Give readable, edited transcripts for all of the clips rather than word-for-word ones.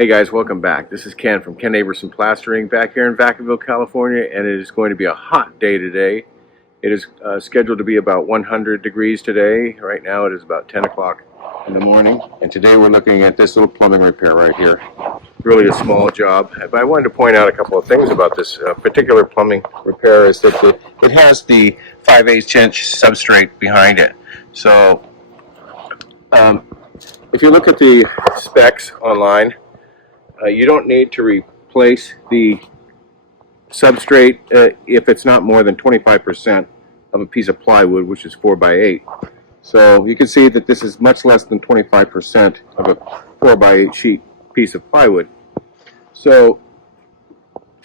Hey guys, welcome back. This is Ken from Ca.Vacaville Plastering back here in Vacaville, California, and it is going to be a hot day today. It is scheduled to be about 100 degrees today. Right now it is about 10 o'clock in the morning, and today we're looking at this little plumbing repair right here. Really a small job, but I wanted to point out a couple of things about this particular plumbing repair is that it has the 5/8 inch substrate behind it. So if you look at the specs online, you don't need to replace the substrate if it's not more than 25% of a piece of plywood, which is 4x8. So you can see that this is much less than 25% of a 4x8 sheet piece of plywood. So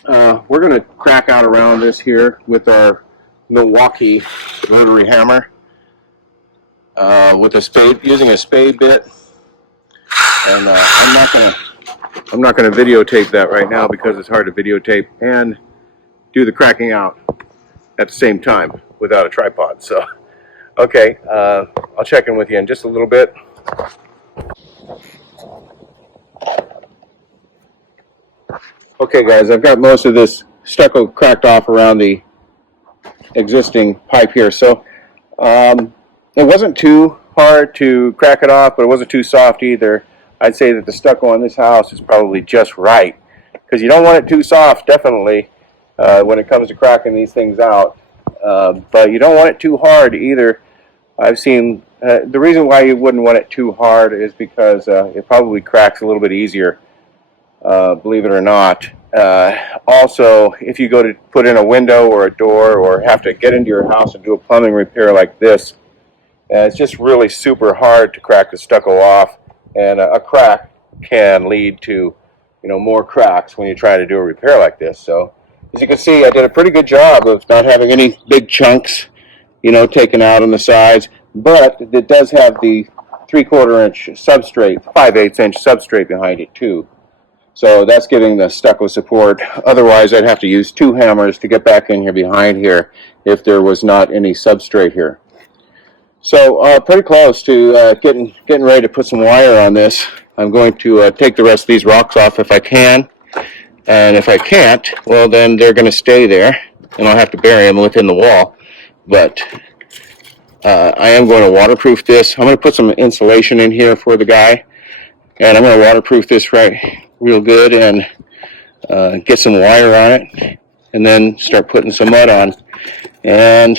we're going to crack out around this here with our Milwaukee rotary hammer with a spade, using a spade bit. And I'm not going to videotape that right now because it's hard to videotape and do the cracking out at the same time without a tripod. So, okay, I'll check in with you in just a little bit. Okay guys, I've got most of this stucco cracked off around the existing pipe here. So it wasn't too hard to crack it off, but it wasn't too soft either. I'd say that the stucco on this house is probably just right, because you don't want it too soft, definitely, when it comes to cracking these things out. But you don't want it too hard either. I've seen, the reason why you wouldn't want it too hard is because it probably cracks a little bit easier, believe it or not. Also, if you go to put in a window or a door or have to get into your house and do a plumbing repair like this, it's just really super hard to crack the stucco off. And a crack can lead to, more cracks when you try to do a repair like this. So, as you can see, I did a pretty good job of not having any big chunks, taken out on the sides. But it does have the 3/4 inch substrate, 5/8 inch substrate behind it too. So that's giving the stucco support. Otherwise, I'd have to use 2 hammers to get back in here behind here if there was not any substrate here. So pretty close to getting ready to put some wire on this. I'm going to take the rest of these rocks off if I can, and if I can't, well then they're going to stay there, and I'll have to bury them within the wall. But I am going to waterproof this. I'm going to put some insulation in here for the guy, and I'm going to waterproof this real good and get some wire on it, and then start putting some mud on. And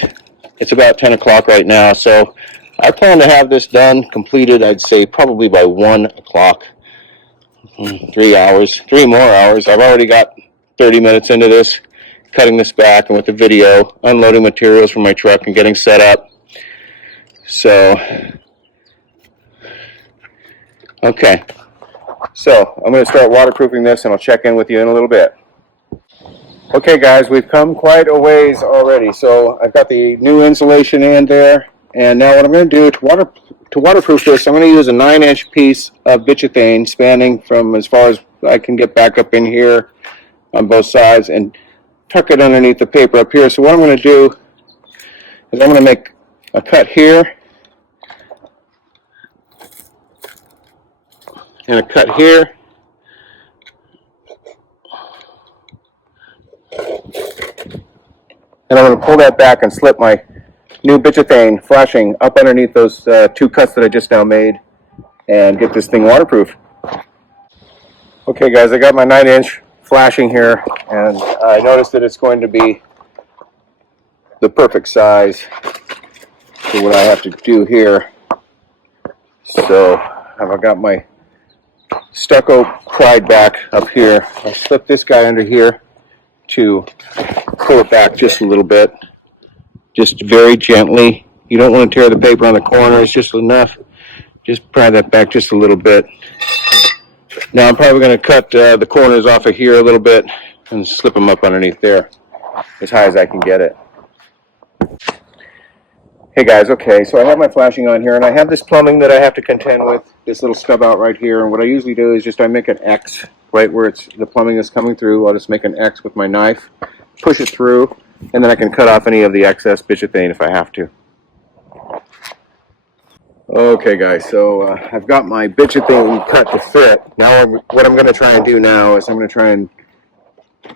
it's about 10 o'clock right now, so I plan to have this done, completed, I'd say probably by 1 o'clock. 3 more hours. I've already got 30 minutes into this, cutting this back, and with the video, unloading materials from my truck and getting set up. So, okay. So, I'm going to start waterproofing this, and I'll check in with you in a little bit. Okay guys, we've come quite a ways already. So I've got the new insulation in there, and now what I'm going to do to waterproof this, I'm going to use a 9-inch piece of bituthane spanning from as far as I can get back up in here on both sides and tuck it underneath the paper up here. So what I'm going to do is I'm going to make a cut here and a cut here. And I'm going to pull that back and slip my new bituthane flashing up underneath those 2 cuts that I just now made and get this thing waterproof. Okay guys, I got my 9-inch flashing here, and I noticed that it's going to be the perfect size for what I have to do here. So I've got my stucco pried back up here. I'll slip this guy under here to pull it back just a little bit, just very gently. You don't want to tear the paper on the corners, just enough. Just pry that back just a little bit. Now I'm probably going to cut the corners off of here a little bit and slip them up underneath there as high as I can get it. Hey guys, okay, so I have my flashing on here, and I have this plumbing that I have to contend with, this little stub out right here. And what I usually do is I make an X right where the plumbing is coming through. I'll just make an X with my knife, push it through, and then I can cut off any of the excess bituthane if I have to. Okay guys, so I've got my bitchet thing cut to fit. Now what I'm going to try and do now is I'm going to try and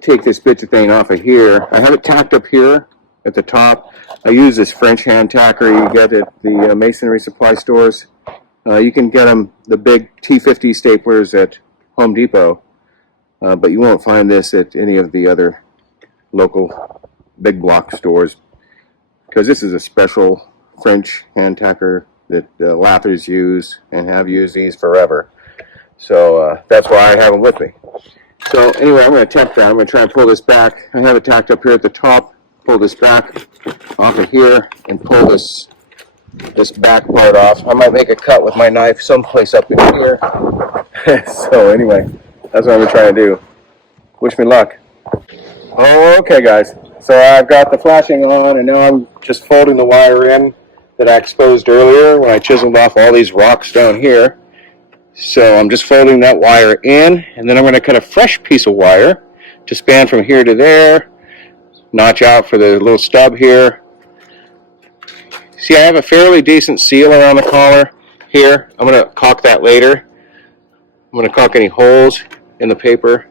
take this bitchet thing off of here. I have it tacked up here at the top. I use this French hand tacker you get at the masonry supply stores. You can get them, the big T50 staplers at Home Depot, but you won't find this at any of the other local big block stores, because this is a special French hand tacker that lathers use and have used these forever. So that's why I have them with me. So anyway, I'm going to attempt that. I'm going to try and pull this back. I have it tacked up here at the top. Pull this back off of here and pull this back part off. I might make a cut with my knife someplace up in here. So anyway, that's what I'm going to try and do. Wish me luck. Okay guys, so I've got the flashing on, and now I'm just folding the wire in that I exposed earlier when I chiseled off all these rocks down here. So I'm just folding that wire in, and then I'm going to cut a fresh piece of wire to span from here to there, notch out for the little stub here. See, I have a fairly decent seal around the collar here. I'm going to caulk that later. I'm going to caulk any holes in the paper.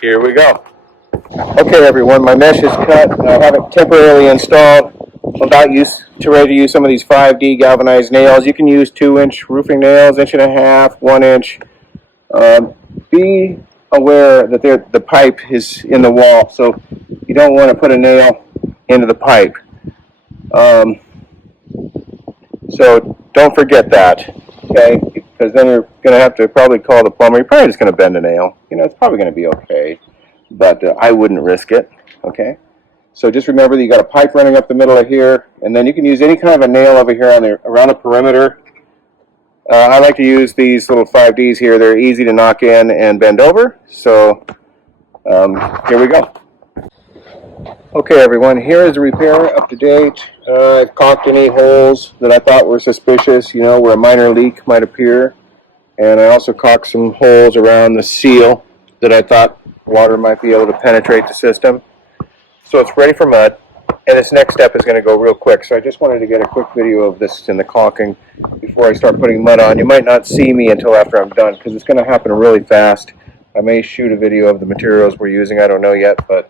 Here we go. Okay everyone, my mesh is cut. I have it temporarily installed. I'm about ready to use some of these 5D galvanized nails. You can use 2-inch roofing nails, 1.5 inch, 1 inch. Be aware that the pipe is in the wall, so you don't want to put a nail into the pipe. So don't forget that, okay? Because then you're going to have to probably call the plumber. You're probably just going to bend a nail. You know, it's probably going to be okay, but I wouldn't risk it, okay? So just remember that you got a pipe running up the middle of here, and then you can use any kind of a nail over here on around the perimeter. I like to use these little 5Ds here. They're easy to knock in and bend over. So here we go. Okay everyone, here is the repair up to date. I've caulked any holes that I thought were suspicious, you know, where a minor leak might appear. And I also caulked some holes around the seal that I thought water might be able to penetrate the system. So it's ready for mud, and this next step is going to go real quick. So I just wanted to get a quick video of this in the caulking before I start putting mud on. You might not see me until after I'm done, because it's going to happen really fast. I may shoot a video of the materials we're using, I don't know yet, but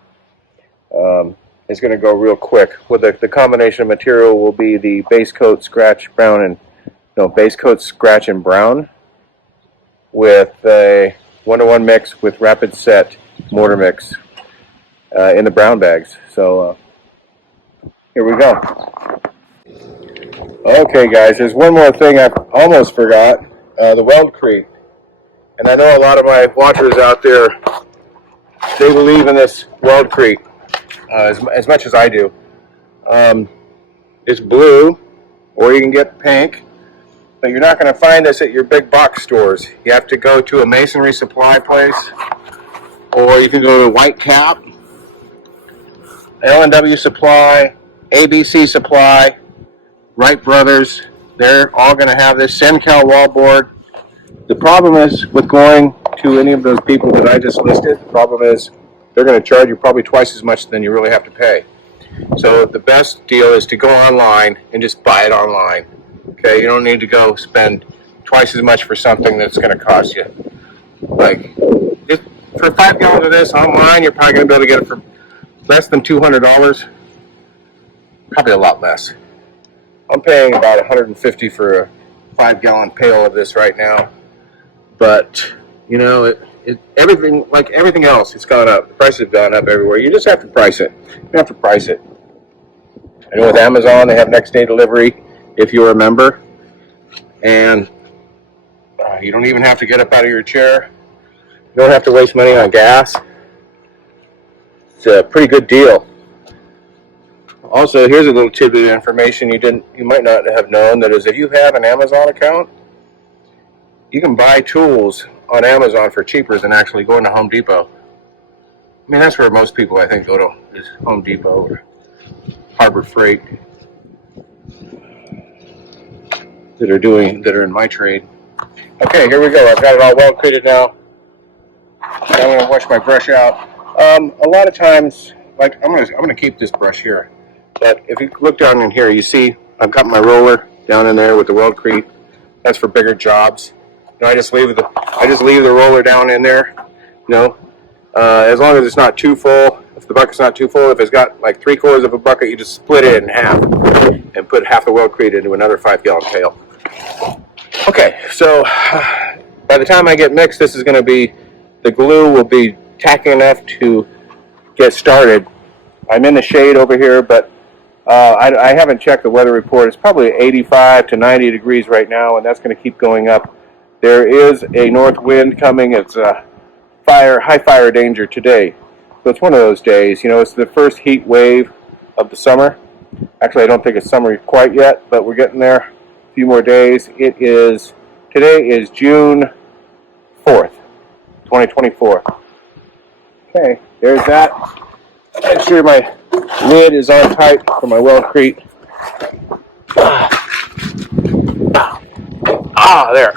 it's going to go real quick. With the combination of material will be the base coat scratch and brown with a 1-to-1 mix with rapid set mortar mix in the brown bags. So here we go. Okay guys, there's one more thing I almost forgot, the weldcrete. And I know a lot of my watchers out there, they believe in this weldcrete as much as I do. It's blue, or you can get pink, but you're not going to find this at your big box stores. You have to go to a masonry supply place, or you can go to White Cap, L&W Supply, ABC Supply, Wright Brothers. They're all going to have this Sencal wallboard. The problem is with going to any of those people that I just listed, the problem is they're going to charge you probably twice as much than you really have to pay. So the best deal is to go online and just buy it online. Okay, you don't need to go spend twice as much for something that's going to cost you. Like, for 5 gallons of this online, you're probably going to be able to get it for less than $200. Probably a lot less. I'm paying about $150 for a 5-gallon pail of this right now. But, you know, everything, like everything else, it's gone up. The prices have gone up everywhere. You just have to price it. You have to price it. I know with Amazon, they have next day delivery if you're a member. And you don't even have to get up out of your chair. You don't have to waste money on gas. It's a pretty good deal. Also, here's a little tidbit of information you might not have known, that is, if you have an Amazon account, you can buy tools on Amazon for cheaper than actually going to Home Depot. I mean, that's where most people, I think, go to, is Home Depot or Harbor Freight, that are in my trade. Okay, here we go. I've got it all well created now. I'm going to wash my brush out. A lot of times, like I'm going to keep this brush here. A But if you look down in here, you see I've got my roller down in there with the weldcrete. That's for bigger jobs. You know, I just leave the roller down in there. You know, as long as it's not too full. If the bucket's not too full, if it's got like 3/4 of a bucket, you just split it in half and put half the weldcrete into another 5-gallon pail. Okay, so by the time I get mixed, this is going to be, the glue will be tacky enough to get started. I'm in the shade over here, but I haven't checked the weather report. It's probably 85 to 90 degrees right now, and that's going to keep going up. There is a north wind coming. It's high fire danger today. So it's one of those days. You know, it's the first heat wave of the summer. Actually, I don't think it's summer quite yet, but we're getting there. A few more days. Today is June 4th, 2024. Okay, there's that. Make sure my lid is on tight for my weldcrete. There.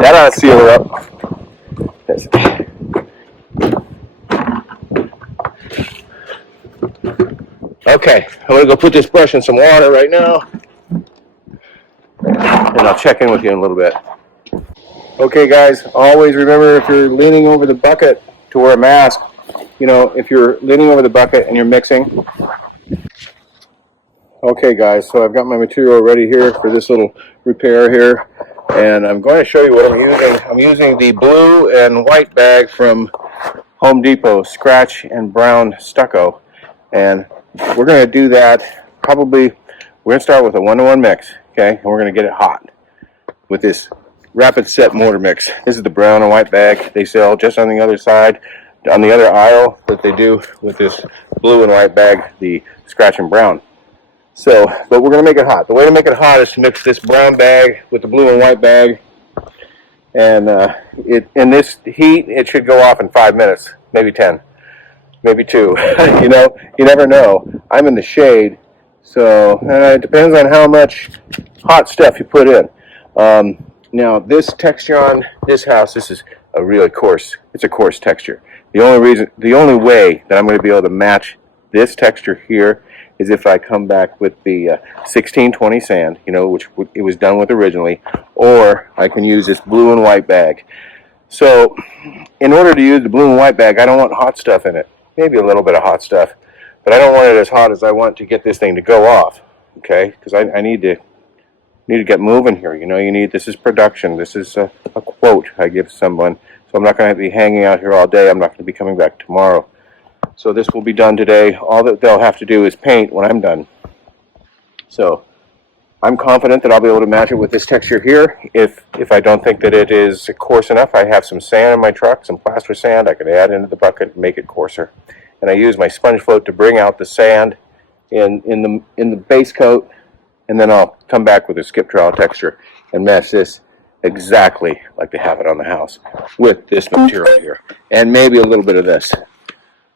That ought to seal her up. Okay, I'm going to go put this brush in some water right now, and I'll check in with you in a little bit. Okay guys, always remember, if you're leaning over the bucket to wear a mask. You know, if you're leaning over the bucket and you're mixing. Okay guys, so I've got my material ready here for this little repair here, and I'm going to show you what I'm using. I'm using the blue and white bag from Home Depot, scratch and brown stucco, and we're going to do that. Probably we're going to start with a 1-to-1 mix, okay, and we're going to get it hot with this rapid set mortar mix. This is the brown and white bag they sell just on the other side, on the other aisle, that they do with this blue and white bag, the scratch and brown. So, but we're going to make it hot. The way to make it hot is to mix this brown bag with the blue and white bag, and in this heat, it should go off in 5 minutes, maybe 10, maybe 2. You know, you never know. I'm in the shade, so it depends on how much hot stuff you put in. Now, this texture on this house, this is a really coarse. It's a coarse texture. The only way that I'm going to be able to match this texture here is if I come back with the 1620 sand, you know, which it was done with originally, or I can use this blue and white bag. So, in order to use the blue and white bag, I don't want hot stuff in it. Maybe a little bit of hot stuff, but I don't want it as hot as I want to get this thing to go off. Okay, because I need to get moving here. You know, this is production. This is a quote I give someone. So I'm not going to be hanging out here all day. I'm not going to be coming back tomorrow. So this will be done today. All that they'll have to do is paint when I'm done. So I'm confident that I'll be able to match it with this texture here. If I don't think that it is coarse enough, I have some sand in my truck, some plaster sand. I can add into the bucket and make it coarser. And I use my sponge float to bring out the sand in the base coat, and then I'll come back with a skip trowel texture and match this exactly like they have it on the house with this material here, and maybe a little bit of this,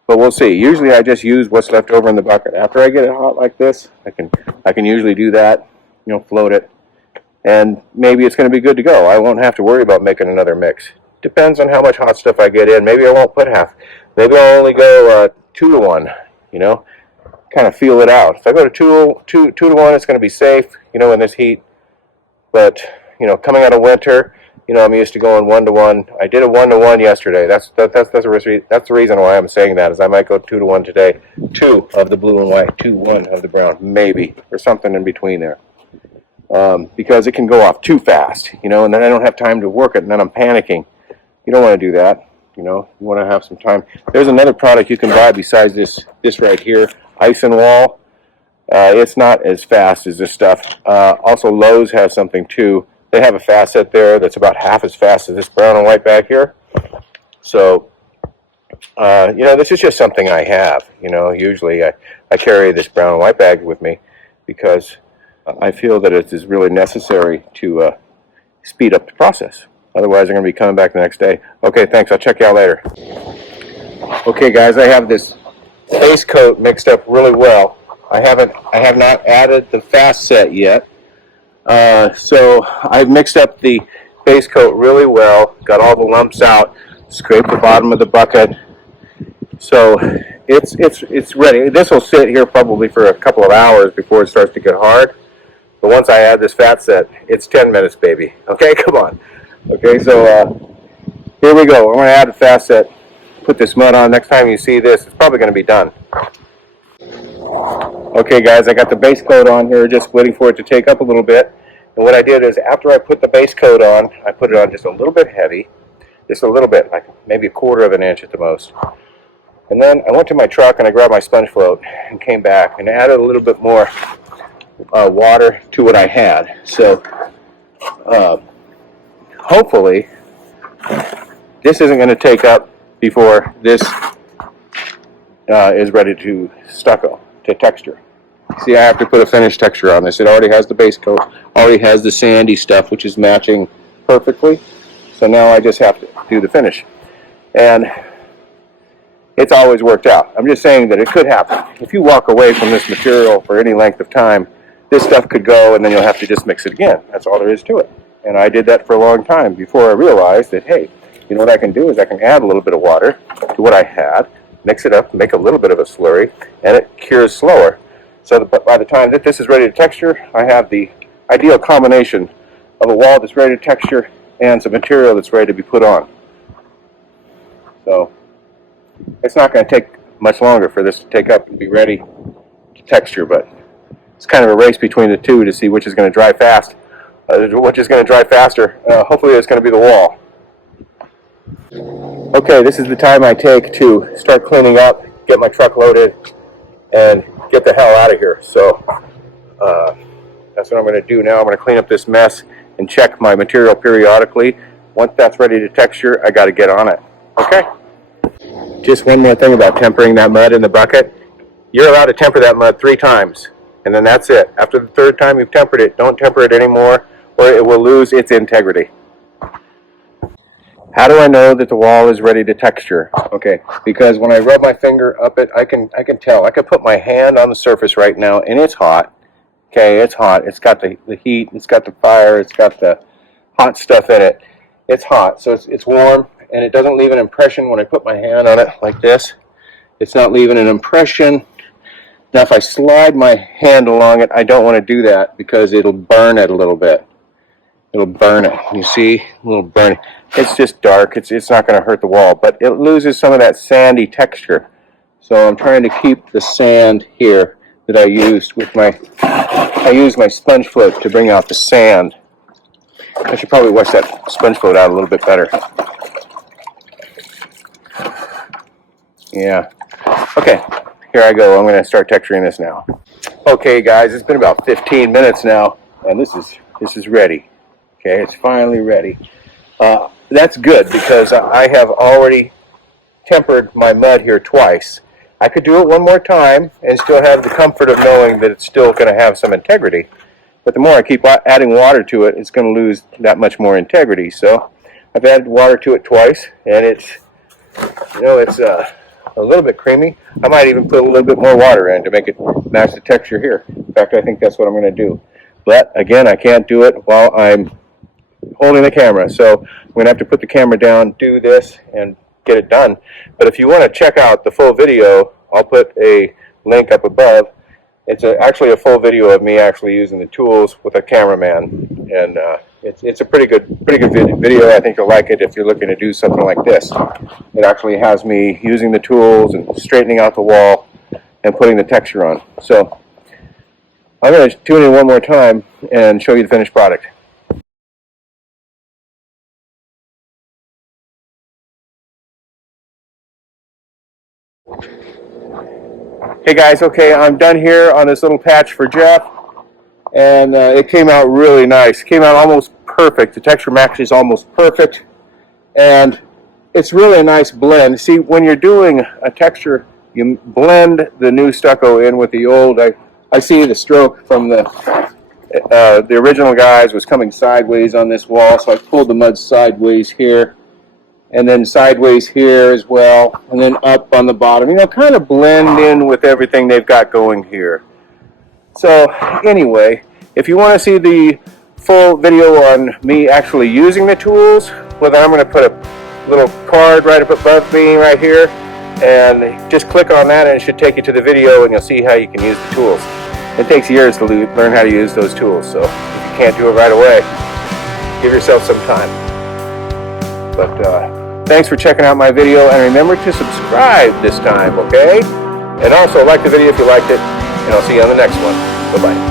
but we'll see. Usually I just use what's left over in the bucket. After I get it hot like this, I can usually do that, you know, float it, and maybe it's going to be good to go. I won't have to worry about making another mix. Depends on how much hot stuff I get in. Maybe I won't put half. Maybe I'll only go 2-to-1, you know, kind of feel it out. If I go to 2-to-1, it's going to be safe, you know, in this heat. But you know, coming out of winter, you know, I'm used to going 1-to-1. I did a 1-to-1 yesterday. That's the reason why I'm saying that, is I might go 2-to-1 today. 2 of the blue and white, 1 of the brown, maybe, or something in between there. Because it can go off too fast, you know, and then I don't have time to work it, and then I'm panicking. You don't want to do that, you know. You want to have some time. There's another product you can buy besides this right here, Ice and Wall. It's not as fast as this stuff. Also, Lowe's has something too. They have a fast set there that's about half as fast as this brown and white bag here. So, you know, this is just something I have. You know, usually I carry this brown and white bag with me because I feel that it is really necessary to speed up the process. Otherwise, I'm going to be coming back the next day. Okay, thanks. I'll check you out later. Okay, guys, I have this base coat mixed up really well. I have not added the fast set yet. So I've mixed up the base coat really well, got all the lumps out, scraped the bottom of the bucket. So it's ready. This will sit here probably for a couple of hours before it starts to get hard. But once I add this fat set, it's 10 minutes, baby. Okay, come on. Okay, so here we go. I'm going to add a fat set, put this mud on. Next time you see this, it's probably going to be done. Okay, guys, I got the base coat on here, just waiting for it to take up a little bit. And what I did is, after I put the base coat on, I put it on just a little bit heavy, just a little bit, like maybe a quarter of an inch at the most. And then I went to my truck and I grabbed my sponge float and came back and added a little bit more water to what I had. So hopefully this isn't going to take up before this is ready to stucco, to texture. See, I have to put a finished texture on this. It already has the base coat, already has the sandy stuff, which is matching perfectly. So now I just have to do the finish. And it's always worked out. I'm just saying that it could happen. If you walk away from this material for any length of time, this stuff could go and then you'll have to just mix it again. That's all there is to it. And I did that for a long time before I realized that, hey, you know what I can do is I can add a little bit of water to what I had, mix it up, make a little bit of a slurry, and it cures slower. So by the time that this is ready to texture, I have the ideal combination of a wall that's ready to texture and some material that's ready to be put on. So it's not going to take much longer for this to take up and be ready to texture, but it's kind of a race between the two to see which is going to dry fast, which is going to dry faster. Hopefully it's going to be the wall. Okay, this is the time I take to start cleaning up, get my truck loaded, and get the hell out of here. So that's what I'm going to do now. I'm going to clean up this mess and check my material periodically. Once that's ready to texture, I got to get on it. Okay? Just one more thing about tempering that mud in the bucket. You're allowed to temper that mud 3 times, and then that's it. After the 3rd time you've tempered it, don't temper it anymore, or it will lose its integrity. How do I know that the wall is ready to texture? Okay, because when I rub my finger up it, I can tell. I can put my hand on the surface right now, and it's hot. Okay, it's hot. It's got the heat, it's got the fire, it's got the hot stuff in it. It's hot, so it's warm, and it doesn't leave an impression when I put my hand on it like this. It's not leaving an impression. Now if I slide my hand along it, I don't want to do that because it'll burn it a little bit. It'll burn it. You see? A little burn. It's just dark. It's not going to hurt the wall, but it loses some of that sandy texture. So I'm trying to keep the sand here that I used with I used my sponge float to bring out the sand. I should probably wash that sponge float out a little bit better. Yeah. Okay, here I go. I'm going to start texturing this now. Okay, guys, it's been about 15 minutes now, and this is ready. Okay, it's finally ready. That's good because I have already tempered my mud here twice. I could do it one more time and still have the comfort of knowing that it's still going to have some integrity. But the more I keep adding water to it, it's going to lose that much more integrity. So I've added water to it twice, and it's a little bit creamy. I might even put a little bit more water in to make it match the texture here. In fact, I think that's what I'm going to do. But again, I can't do it while I'm holding the camera. So I'm going to have to put the camera down, do this, and get it done. But if you want to check out the full video, I'll put a link up above. It's actually a full video of me actually using the tools with a cameraman, and it's a pretty good video. I think you'll like it if you're looking to do something like this. It actually has me using the tools and straightening out the wall and putting the texture on. So I'm going to tune in one more time and show you the finished product. Hey guys, okay, I'm done here on this little patch for Jeff, and it came out really nice. It came out almost perfect. The texture match is almost perfect, and it's really a nice blend. See, when you're doing a texture, you blend the new stucco in with the old. I see the stroke from the original guys was coming sideways on this wall, so I pulled the mud sideways here, and then sideways here as well, and then up on the bottom. You know, kind of blend in with everything they've got going here. So anyway, if you want to see the full video on me actually using the tools, well, then I'm going to put a little card right up above me right here. and just click on that and it should take you to the video and you'll see how you can use the tools. It takes years to learn how to use those tools, so if you can't do it right away, give yourself some time. But thanks for checking out my video, and remember to subscribe this time, okay? And also like the video if you liked it, and I'll see you on the next one. Bye-bye.